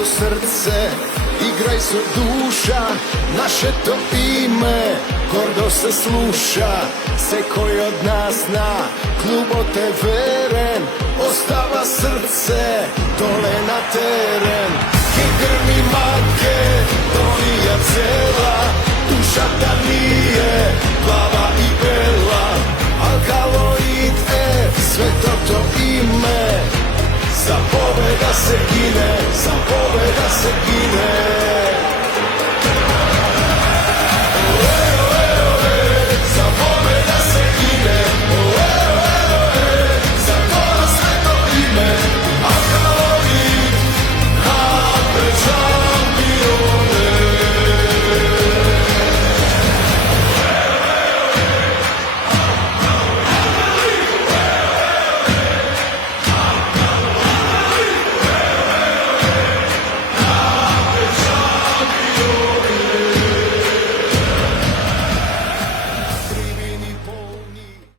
so srce, igraj so duša, naše to ime gordo se sluša. Se koji od nas na klubo te veren, ostava srce dole na teren. Ke grmi Makedonija cela, duša ta nije, glava i